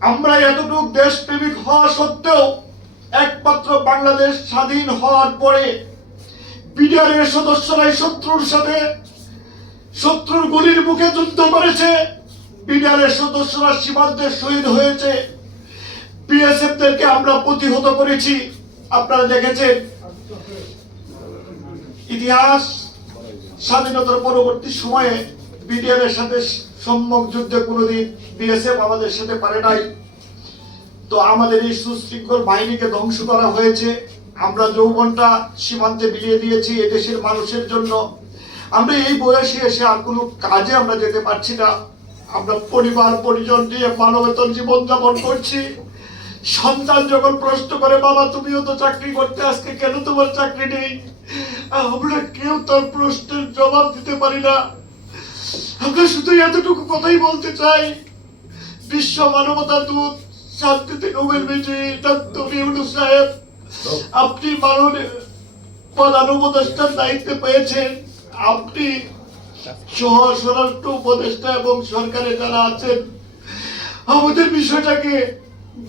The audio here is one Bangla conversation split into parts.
আমরা এতটুকু দেশপ্রেমিক হওয়া সত্ত্বেও একমাত্র বাংলাদেশ স্বাধীন হওয়ার পরে বিডিআরের সদস্যরাই শত্রুর সাথে শত্রুর গুলির মুখে যুদ্ধ করেছে, বিডিআরের সদস্যরা সীমান্তে শহীদ হয়েছে বিএসএফ দেরকে আমরা প্রতিহত করেছি। আপনারা দেখেছেন ইতিহাস স্বাধীনতার পরবর্তী সময়ে বিডিআর এর সাথে সম্মুখ যুদ্ধে কোনোদিন বিএসএফ আমাদের সাথে পারে নাই। তো আমাদের এই সুশৃঙ্খল বাহিনীকে ধ্বংস করা হয়েছে। আমরা যৌবনটা সীমান্তে বিলিয়ে দিয়েছি এদেশের মানুষের জন্য। আমরা এই বয়সে এসে আর কোনো কাজে আমরা যেতে পারছি না। আমরা পরিবার, পরিজন নিয়ে মানবেতর জীবন যাপন করছি। সন্তান যখন প্রশ্ন করে, বাবা, তুমিও তো চাকরি করতে, আজকে কেন তোমার চাকরি নেই? আমরা কেউ তার প্রশ্নের জবাব দিতে পারি না। আমরা শুধু এতটুকু কথাই বলতে চাই। বিশ্ব মানবতার দূত, শান্তিতে নোবেল বিজয়ী সাহেব, আপনি মাননীয় প্রধান উপদেষ্টার পেয়েছেন। আপনি সহ স্বরাষ্ট্র উপদেষ্টা এবং সরকারে যারা আছেন, আমাদের বিষয়টাকে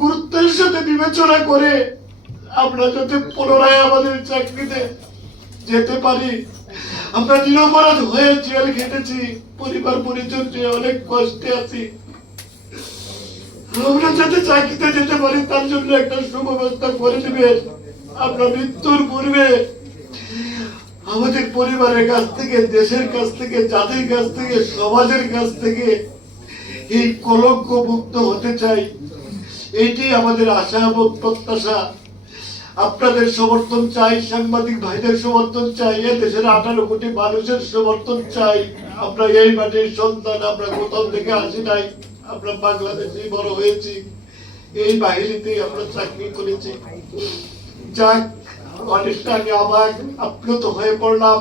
গুরুত্বের সাথে বিবেচনা করে আমরা যাতে পুনরায় আমাদের চাকরিতে যেতে পারি। আমরা নিরপরাধ হয়ে জেল খেটেছি। পরিবার, পরিজন অনেক কষ্টে আছি। আমরা যাতে চাকরিতে যেতে পারি, তার জন্য একটা সুব্যবস্থা করে দিবেন আমরা মৃত্যুর পূর্বে আমাদের পরিবারের কাছ থেকে, দেশের কাছ থেকে, জাতির কাছ থেকে, সমাজের কাছ থেকে এই কলঙ্ক মুক্ত হতে চাই। এটি আমাদের আশা এবং প্রত্যাশা। আপনাদের সমর্থন চাই, সাংবাদিক ভাইদের সমর্থন চাই, এ দেশের আঠারো কোটি মানুষের সমর্থন চাই। আমরা এই মাটির সন্তান, আমরা কোথাও থেকে আসি নাই, আমরা বাংলাদেশেই বড় হয়েছি। এই বাহিনীতেই আমরা চাকরি করেছি। যাক, অনেকটা আমি আবার আপ্লুত হয়ে পড়লাম।